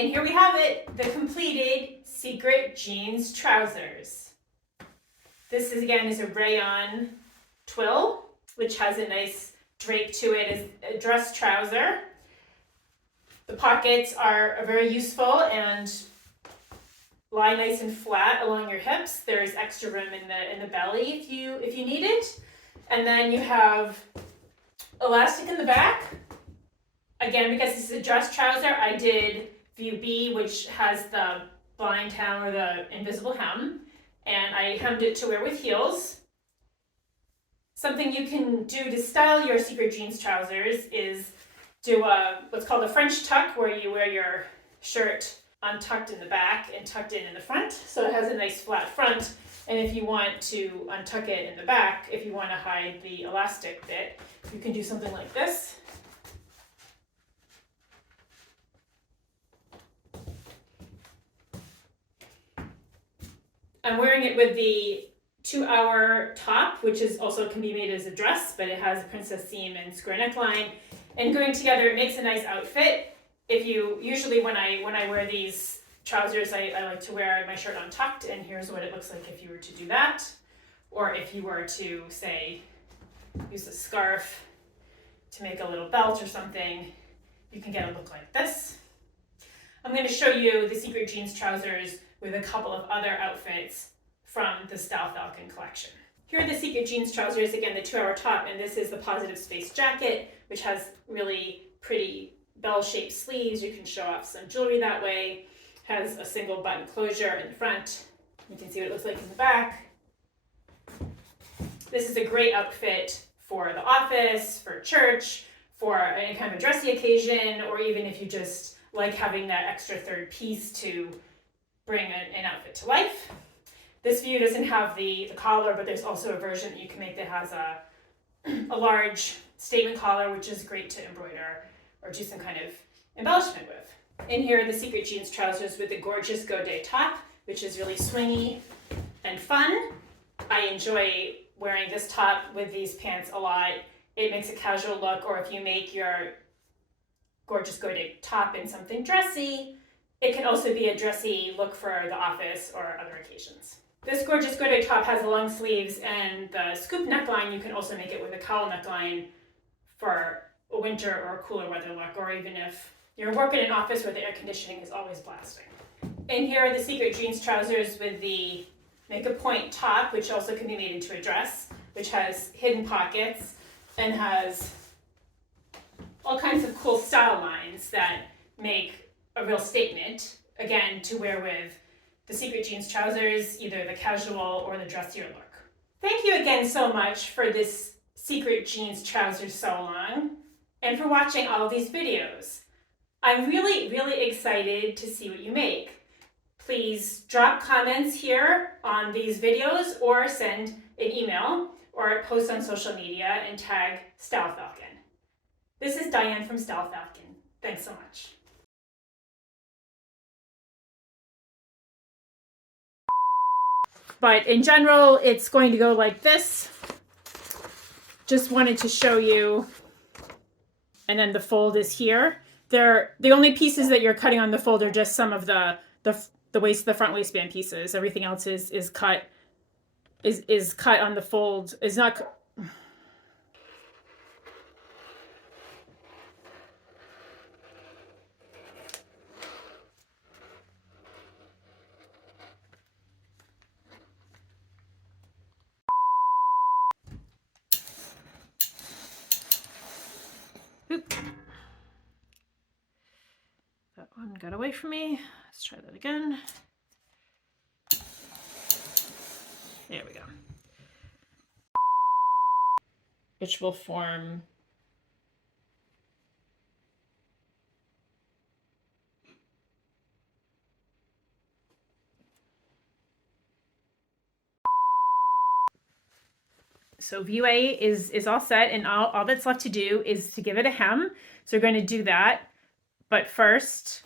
And here we have it, the completed secret jeans trousers. This is again is a rayon twill, which has a nice drape to it as a dress trouser. The pockets are very useful and lie nice and flat along your hips. There's extra room in the belly if you need it. And then you have elastic in the back. Again, because this is a dress trouser, I did view B, which has the blind hem or the invisible hem, and I hemmed it to wear with heels. Something you can do to style your secret jeans trousers is do what's called a French tuck, where you wear your shirt untucked in the back and tucked in the front, so it has a nice flat front. And if you want to untuck it in the back, if you want to hide the elastic bit, you can do something like this. I'm wearing it with the 2-hour top, which is also can be made as a dress, but it has a princess seam and square neckline. And going together, it makes a nice outfit. If you usually when I wear these trousers, I like to wear my shirt untucked, and here's what it looks like if you were to do that, or if you were to say use a scarf to make a little belt or something, you can get a look like this. I'm going to show you the secret jeans trousers with a couple of other outfits from the Style Falcon collection. Here are the secret jeans trousers, again the 2-hour top, and this is the positive space jacket, which has really pretty bell-shaped sleeves. You can show off some jewelry that way. Has a single button closure in the front. You can see what it looks like in the back. This is a great outfit for the office, for church, for any kind of a dressy occasion, or even if you just like having that extra third piece to bring an outfit to life. This view doesn't have the collar, but there's also a version that you can make that has a large statement collar, which is great to embroider or do some kind of embellishment with. In here are the secret jeans trousers with the gorgeous Godet top, which is really swingy and fun. I enjoy wearing this top with these pants a lot. It makes a casual look, or if you make your gorgeous Godet top in something dressy, it can also be a dressy look for the office or other occasions. This gorgeous Godet top has long sleeves, and the scoop neckline, you can also make it with a cowl neckline for a winter or a cooler weather look, or even if you're working in an office where the air conditioning is always blasting. And here are the secret jeans trousers with the make a point top, which also can be made into a dress, which has hidden pockets and has all kinds of cool style lines that make a real statement, again, to wear with the secret jeans trousers, either the casual or the dressier look. Thank you again so much for this secret jeans trousers so long, and for watching all of these videos. I'm really, really excited to see what you make. Please drop comments here on these videos, or send an email, or post on social media and tag Style Falcon. This is Diane from Style Falcon. Thanks so much. But in general, it's going to go like this. Just wanted to show you. And then the fold is here. The only pieces that you're cutting on the fold are just some of the front waistband pieces. Everything else is cut on the fold. Is not. Oop. That one got away from me. Let's try that again. There we go. Which will form so view A is all set, and all that's left to do is to give it a hem. So we're going to do that. But first,